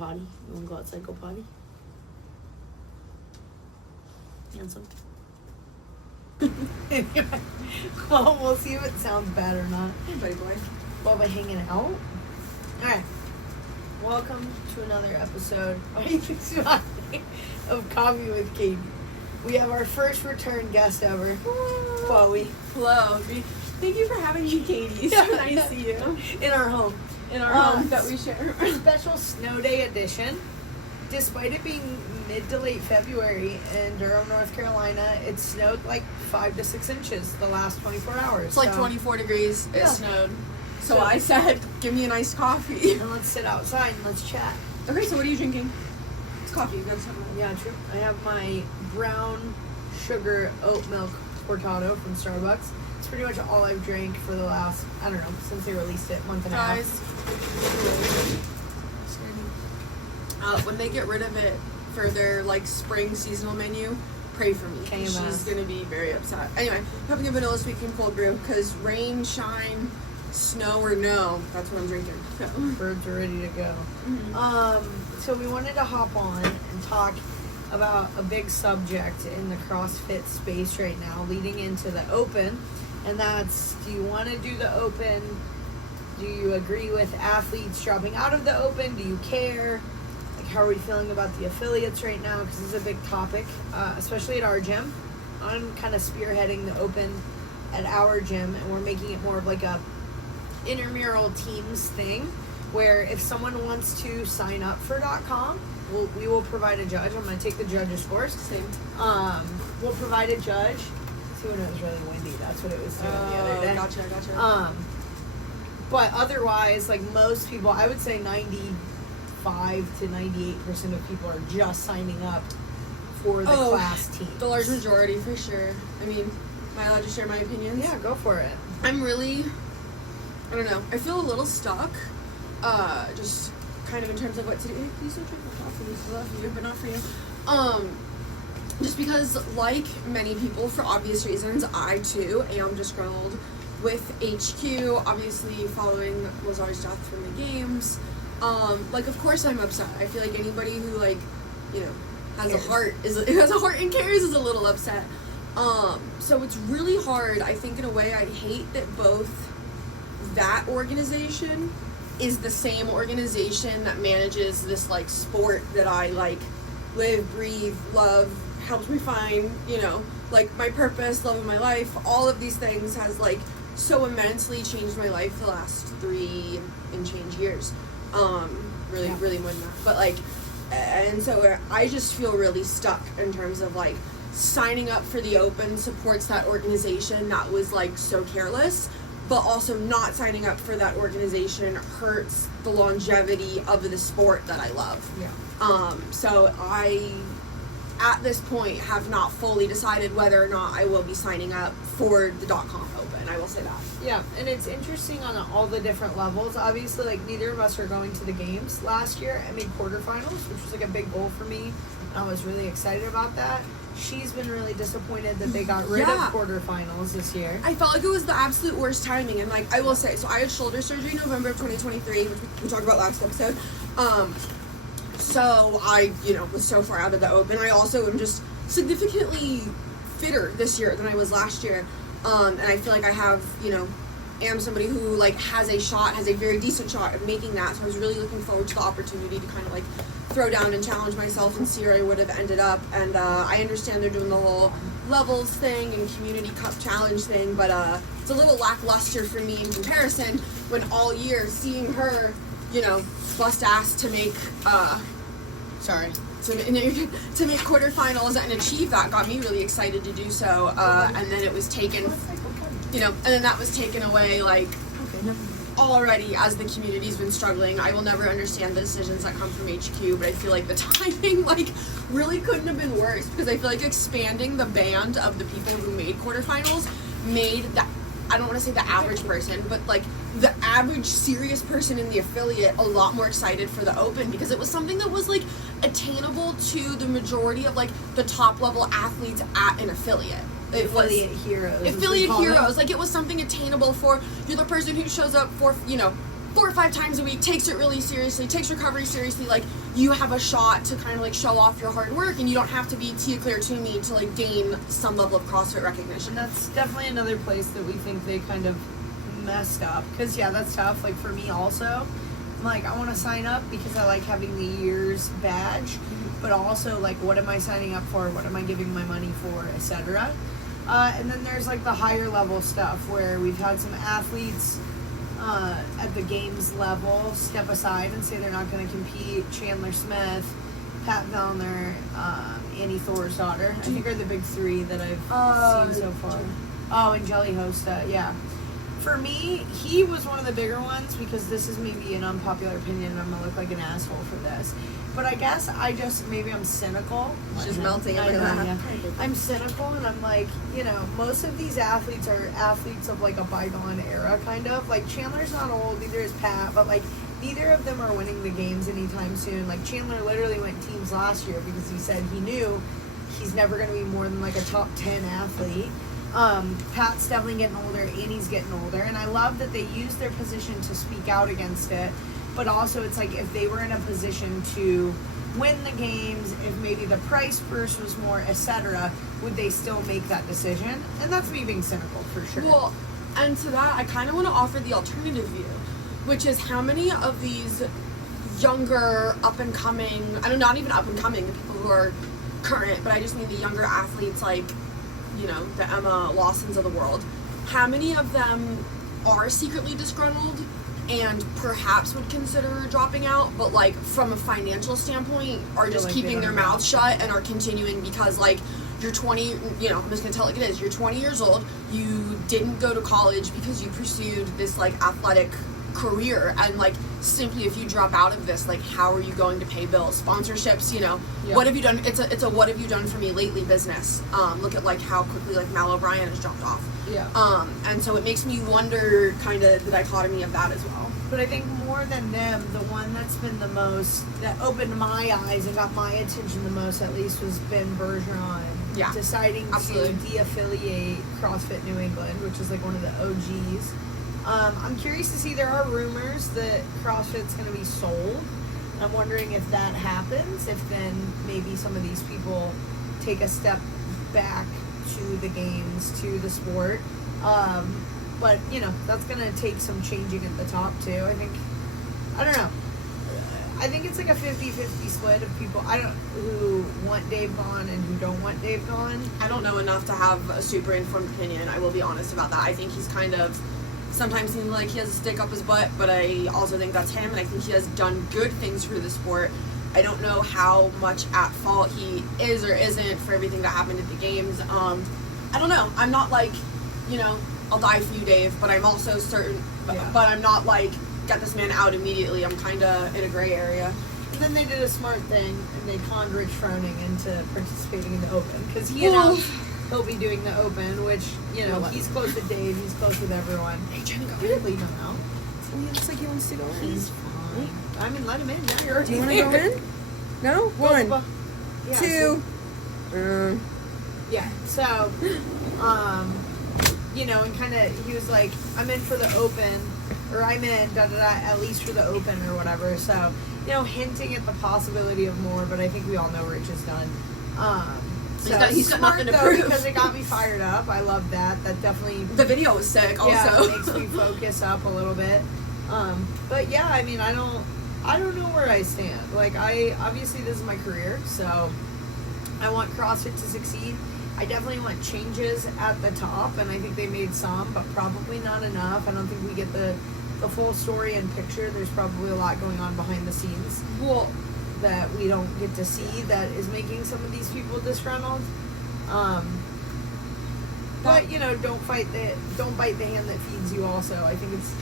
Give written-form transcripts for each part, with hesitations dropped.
potty. You want to go outside, go potty? Handsome. Anyway, well, we'll see if it sounds bad or not. Hey, buddy boy. Boba hanging out. Alright. Welcome to another episode of Coffee with Kaity. We have our first return guest ever, Chloe. Hello. Thank you for having me, Katie. So nice to see you. In our home. In our home that we share. Special snow day edition. Despite it being mid to late February in Durham, North Carolina, it snowed like 5 to 6 inches the last 24 hours. It's like 24 degrees. It snowed. So I said, give me an iced coffee. And let's sit outside and let's chat. Okay, so what are you drinking? It's coffee. You got something. Yeah, true. I have my brown sugar oat milk cortado from Starbucks. It's pretty much all I've drank for the last, I don't know, since they released it, month and a half. When they get rid of it for their like spring seasonal menu, pray for me. She's gonna be very upset. Anyway, having a vanilla sweet cream cold brew because rain, shine, snow or no, that's what I'm drinking. So. Birds are ready to go. Mm-hmm. So we wanted to hop on and talk about a big subject in the CrossFit space right now, leading into the Open, and that's: do you want to do the Open? Do you agree with athletes dropping out of the Open? Do you care? How are we feeling about the affiliates right now? Because this is a big topic, especially at our gym. I'm kind of spearheading the Open at our gym, and we're making it more of like a intramural teams thing, where if someone wants to sign up for .com, we will provide a judge. I'm going to take the judges' scores. Same. We'll provide a judge. See, when it was really windy, that's what it was doing the other day. Gotcha. But otherwise, like most people, I would say 95 to 98% of people are just signing up for the class team. The large majority, for sure. I mean, am I allowed to share my opinions? Yeah, go for it. I'm really, I don't know, I feel a little stuck, just kind of in terms of what to do. Hey, please don't drink my coffee, I love you, but not for you. Just because, like many people, for obvious reasons, I too am disgruntled with HQ, obviously following Lazar's death from the games. Like, of course I'm upset. I feel like anybody who, like, you know, has a heart and cares is a little upset. So it's really hard. I think in a way I hate that both that organization is the same organization that manages this, like, sport that I, like, live, breathe, love, helps me find, you know, like, my purpose, love of my life. All of these things has, like, so immensely changed my life the last 3 and change years. Really more than that. But, like, and so I just feel really stuck in terms of, like, signing up for the Open supports that organization that was, like, so careless, but also not signing up for that organization hurts the longevity of the sport that I love. Yeah. So I, at this point, have not fully decided whether or not I will be signing up for the .com Open. I will say that. Yeah, and it's interesting on all the different levels. Obviously, like, neither of us are going to the games last year. I made quarterfinals, which was, like, a big goal for me. I was really excited about that. She's been really disappointed that they got rid of quarterfinals this year. I felt like it was the absolute worst timing. And, like, I will say, so I had shoulder surgery in November of 2023, which we talked about last episode. So I, you know, was so far out of the Open. I also am just significantly fitter this year than I was last year. And I feel like I have, you know, am somebody who, like, has a very decent shot of making that. So I was really looking forward to the opportunity to kind of, like, throw down and challenge myself and see where I would have ended up. And I understand they're doing the whole levels thing and community cup challenge thing, but it's a little lackluster for me in comparison when all year seeing her, you know, bust ass to make to make quarterfinals and achieve that got me really excited to do so. And then it was taken, you know, and then that was taken away, like, already as the community's been struggling. I will never understand the decisions that come from HQ, but I feel like the timing, like, really couldn't have been worse, because I feel like expanding the band of the people who made quarterfinals made the, I don't want to say the average person, but, like, the average serious person in the affiliate a lot more excited for the Open, because it was something that was, like, attainable to the majority of, like, the top level athletes at an affiliate. Affiliate heroes. Affiliate heroes. Like, it was something attainable for, you're the person who shows up for, you know, 4 or 5 times a week, takes it really seriously, takes recovery seriously, like, you have a shot to kind of, like, show off your hard work, and you don't have to be Tia Claire Toomey to, like, gain some level of CrossFit recognition. And that's definitely another place that we think they kind of messed up. Because, yeah, that's tough. Like, for me also, I'm like, I want to sign up because I like having the year's badge. But also, like, what am I signing up for? What am I giving my money for, etc.? And then there's, like, the higher level stuff where we've had some athletes at the games level step aside and say they're not going to compete. Chandler Smith, Pat Vellner, Annie Thor's daughter. I think are the big 3 that I've seen so far. Oh, and Jelly Hosta, yeah. For me, he was one of the bigger ones because this is maybe an unpopular opinion and I'm going to look like an asshole for this. But I guess maybe I'm cynical. She's melting. I'm cynical and I'm like, you know, most of these athletes are athletes of like a bygone era kind of. Like Chandler's not old, neither is Pat, but like neither of them are winning the games anytime soon. Like Chandler literally went teams last year because he said he knew he's never going to be more than like a top 10 athlete. Pat's definitely getting older, Annie's getting older, and I love that they use their position to speak out against it. But also, it's like if they were in a position to win the games, if maybe the price purse was more, etc., would they still make that decision? And that's me being cynical for sure. Well, and to that, I kind of want to offer the alternative view, which is how many of these younger, up-and-coming, I don't know, not even up-and-coming, the people who are current, but I just mean the younger athletes like, you know, the Emma Lawsons of the world, how many of them are secretly disgruntled and perhaps would consider dropping out, but like from a financial standpoint are just like keeping their mouths shut and are continuing because like you're 20, you know, I'm just gonna tell it like it is, you're 20 years old, you didn't go to college because you pursued this like athletic career, and like simply if you drop out of this, like how are you going to pay bills, sponsorships, you know, what have you done? It's a what have you done for me lately business. Look at like how quickly like Mal O'Brien has dropped off. And so it makes me wonder kind of the dichotomy of that as well. But I think more than them, the one that's been the most, that opened my eyes and got my attention the most at least, was Ben Bergeron. Yeah, deciding absolutely. to de-affiliate CrossFit New England, which is like one of the OGs. I'm curious to see, there are rumors that CrossFit's going to be sold. I'm wondering if that happens, if then maybe some of these people take a step back to the games, to the sport. But, you know, that's going to take some changing at the top, too. I don't know. I think it's like a 50-50 split of people who want Dave gone and who don't want Dave gone. I don't know enough to have a super informed opinion. I will be honest about that. I think he's kind of sometimes seems like he has a stick up his butt, but I also think that's him, and I think he has done good things for the sport. I don't know how much at fault he is or isn't for everything that happened at the games. I don't know. I'm not like, you know, I'll die for you, Dave, but I'm also certain, but I'm not like, get this man out immediately. I'm kind of in a gray area. And then they did a smart thing, and they conned Rich Froning into participating in the Open, because he announced he'll be doing the Open, which, you know, he's close to Dave, he's close with everyone. Hey, Jenny, go Leave him out. He looks like he wants to go in. He's fine. I mean, let him in. Now you're Do you want to go in? No? One. Yeah, Two. Yeah, so, you know, and kind of, he was like, I'm in for the Open, or I'm in, at least for the Open or whatever. So, you know, hinting at the possibility of more, but I think we all know Rich is done. So he's got smart, nothing to though, prove. because it got me fired up. I love that. That definitely... The video was sick, also. Yeah, it makes me focus up a little bit. But yeah, I mean, I don't know where I stand. Like, obviously this is my career, so I want CrossFit to succeed. I definitely want changes at the top, and I think they made some, but probably not enough. I don't think we get the full story and picture. There's probably a lot going on behind the scenes. Well, That we don't get to see, that is making some of these people disgruntled. But you know, don't bite the hand that feeds you. Also, I think it's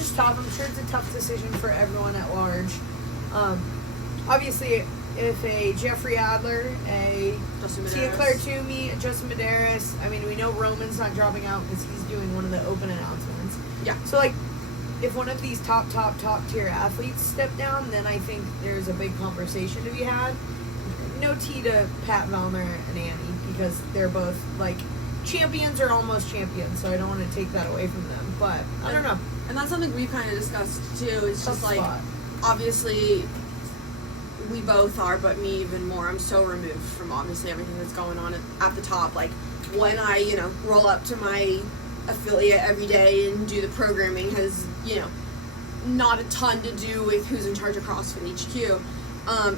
just tough. I'm sure it's a tough decision for everyone at large. Obviously, if a Jeffrey Adler, a Tia Claire Toomey, a Justin Medeiros, I mean, we know Roman's not dropping out because he's doing one of the Open announcements. Yeah. So like, if one of these top tier athletes step down, then I think there's a big conversation to be had. No tea to Pat Vellner and Annie, because they're both like champions or almost champions, so I don't want to take that away from them. But I don't know. And that's something we've kind of discussed too. It's Tough just like, spot. obviously, we both are, but me even more. I'm so removed from obviously everything that's going on at the top. Like, when I, roll up to my affiliate every day and do the programming has, not a ton to do with who's in charge of CrossFit HQ.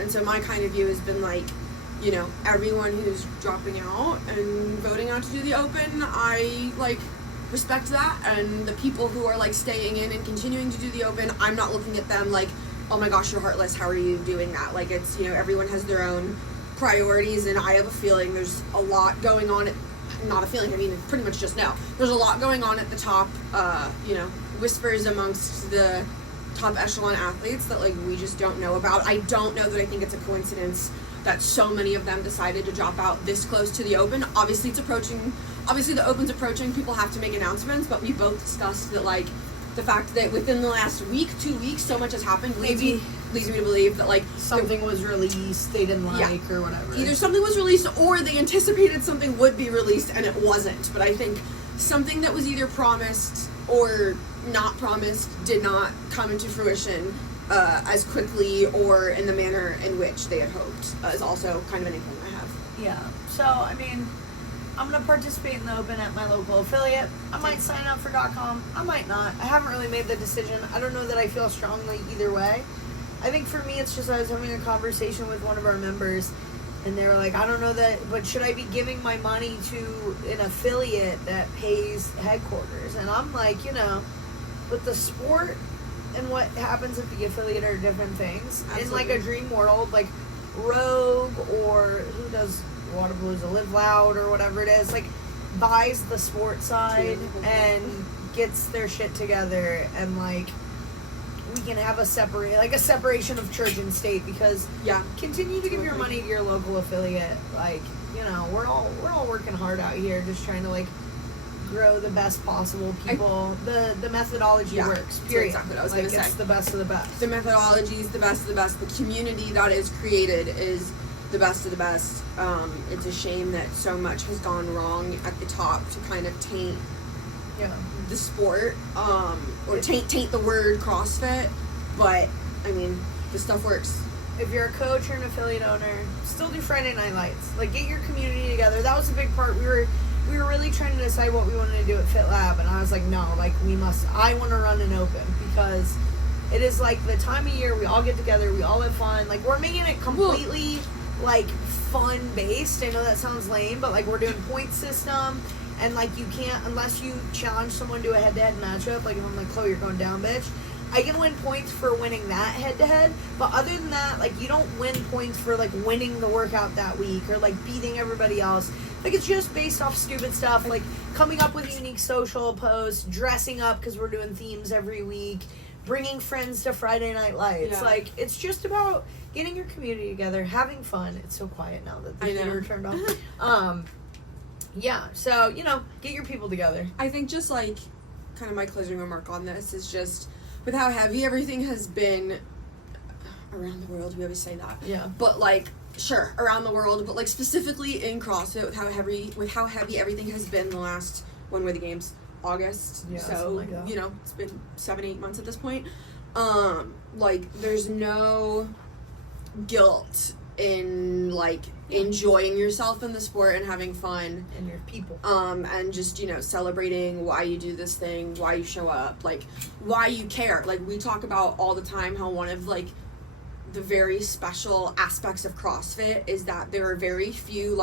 And so my kind of view has been like, everyone who's dropping out and voting out to do the open, I respect that. And the people who are staying in and continuing to do the open, I'm not looking at them like, oh my gosh, you're heartless, how are you doing that? Like, it's, everyone has their own priorities, and I have a feeling there's a lot going on not a feeling, I mean, pretty much just now. There's a lot going on at the top, whispers amongst the top echelon athletes that, we just don't know about. I don't know that I think it's a coincidence that so many of them decided to drop out this close to the open. Obviously, the open's approaching, people have to make announcements, but we both discussed that, the fact that within the last week, 2 weeks, so much has happened leads me to believe that something was released they didn't like or whatever. Either something was released or they anticipated something would be released and it wasn't. But I think something that was either promised or not promised did not come into fruition as quickly or in the manner in which they had hoped is also kind of an inkling I have. Yeah. So, I mean, I'm going to participate in the Open at my local affiliate. I might sign up for .com. I might not. I haven't really made the decision. I don't know that I feel strongly either way. I think for me, it's just I was having a conversation with one of our members, and they were like, I don't know that, but should I be giving my money to an affiliate that pays headquarters? And I'm like, with the sport and what happens at the affiliate are different things. Absolutely. In a dream world, Rogue or who does Waterpalooza, Live Loud or whatever it is, buys the sport side and gets their shit together, and we can have a separation of church and state, because continue to give your money to your local affiliate. We're all working hard out here just trying to grow the best possible people. The methodology works, period. That's exactly what I was gonna say. It's the best of the best. The methodology is the best of the best. The community that is created is the best of the best. It's a shame that so much has gone wrong at the top to kind of taint the sport, or taint the word CrossFit. But I mean, this stuff works. If you're a coach or an affiliate owner, still do Friday night lights. Get your community together. That was a big part. We were really trying to decide what we wanted to do at Fit Lab, and I was like, no, I want to run an open, because it is the time of year we all get together, we all have fun. We're making it completely fun based. I know that sounds lame, but we're doing point system, and you can't, unless you challenge someone to a head-to-head matchup, if I'm Chloe, you're going down, bitch, I can win points for winning that head-to-head, but other than that, you don't win points for winning the workout that week or beating everybody else. It's just based off stupid stuff, coming up with unique social posts, dressing up because we're doing themes every week, bringing friends to Friday Night Lights. Yeah. It's just about getting your community together, having fun. It's so quiet now that the computer turned off. Yeah, so, get your people together. I think just kind of my closing remark on this is just with how heavy everything has been around the world. We always say that. Yeah. But sure, around the world, but specifically in CrossFit with how heavy everything has been the last, when were the games? August. Yeah, so like that. It's been 7-8 months at this point. There's no guilt in enjoying yourself in the sport and having fun And your people. and just celebrating why you do this thing, why you show up, why you care. We talk about all the time how one of the very special aspects of CrossFit is that there are very few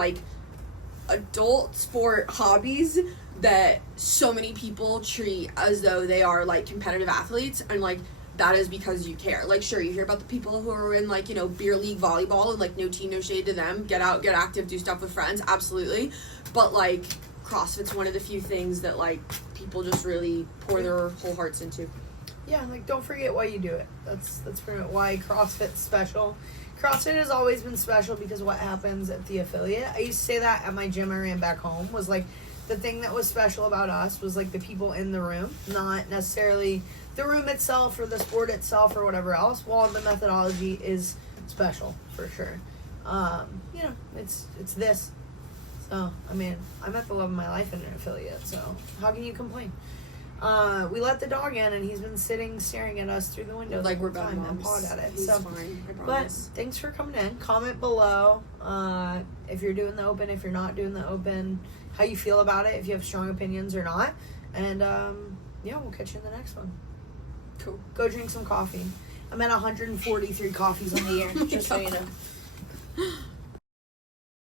adult sport hobbies that so many people treat as though they are competitive athletes, and that is because you care. Sure, you hear about the people who are in beer league volleyball and no tea, no shade to them, get out, get active, do stuff with friends, absolutely, but CrossFit's one of the few things that people just really pour their whole hearts into. Yeah, don't forget why you do it. That's pretty much why CrossFit's special. CrossFit has always been special because what happens at the affiliate. I used to say that at my gym I ran back home was the thing that was special about us was the people in the room, not necessarily the room itself or the sport itself or whatever else. While the methodology is special for sure. It's this. So, I mean, I'm at the love of my life in an affiliate, so how can you complain? We let the dog in, and he's been sitting staring at us through the window Like the we're whole bad time and moms. pawed at it. He's So, fine. I but promise. thanks for coming in. Comment below if you're doing the open, if you're not doing the open, how you feel about it, if you have strong opinions or not. And yeah, we'll catch you in the next one. Cool. Go drink some coffee. I'm at 143 coffees on the year, just so you know.